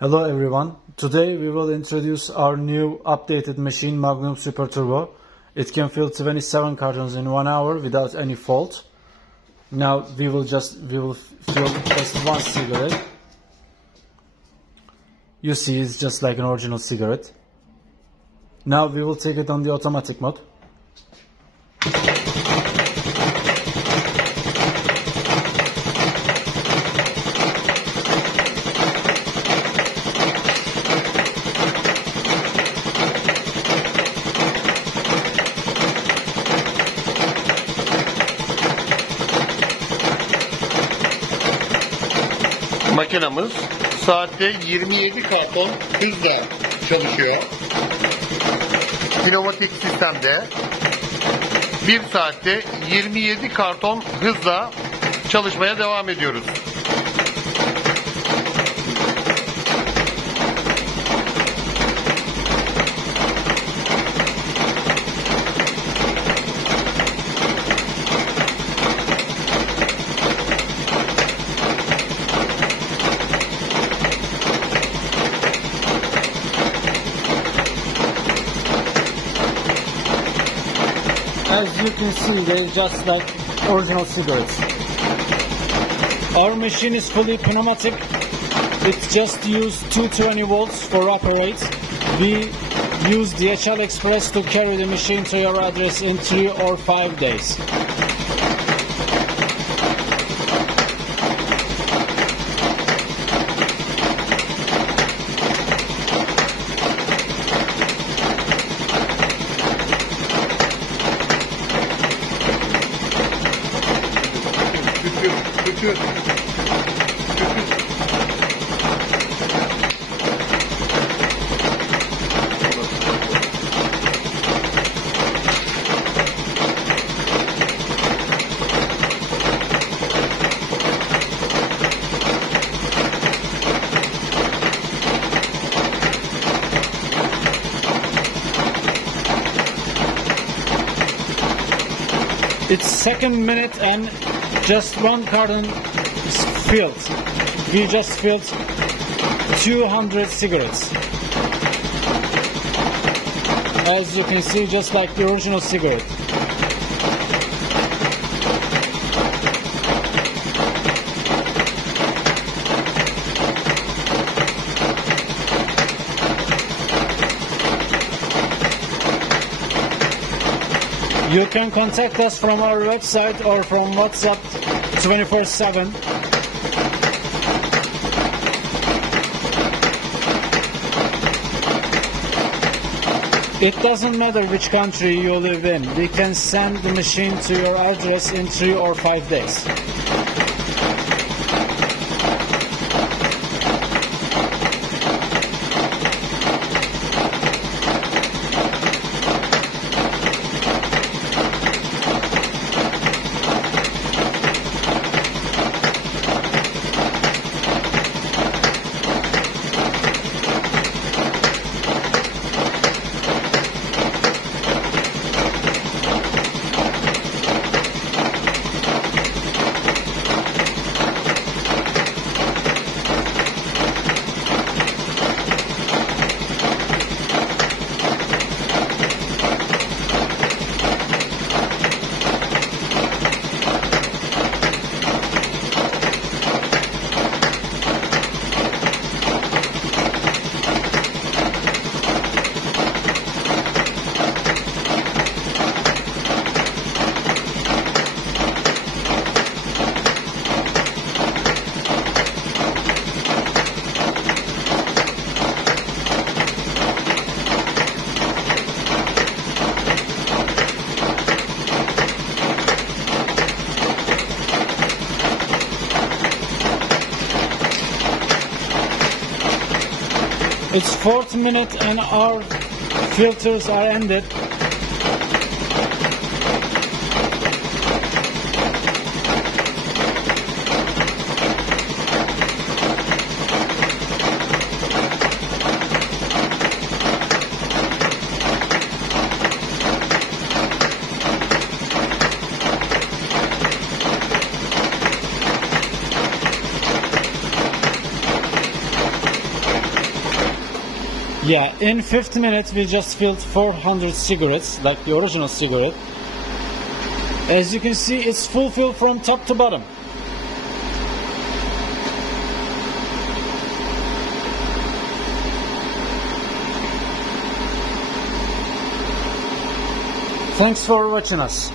Hello everyone. Today we will introduce our new updated machine Magnum Super Turbo. It can fill 27 cartons in 1 hour without any fault. Now we will fill just one cigarette. You see, it's just like an original cigarette. Now we will take it on the automatic mode. Makinamız saatte 27 karton hızda çalışıyor. Pneumatik sistemde 1 saatte 27 karton hızla çalışmaya devam ediyoruz. As you can see, they're just like original cigarettes. Our machine is fully pneumatic. It just uses 220 volts for operate. We use DHL Express to carry the machine to your address in 3 or 5 days. It's second minute and just one carton is filled. We just filled 200 cigarettes. As you can see, just like the original cigarette. You can contact us from our website or from WhatsApp 24/7. It doesn't matter which country you live in. We can send the machine to your address in 3 or 5 days. It's 4th minute and our filters are ended. Yeah, in 50 minutes we just filled 400 cigarettes, like the original cigarette. As you can see, it's fulfilled from top to bottom. Thanks for watching us.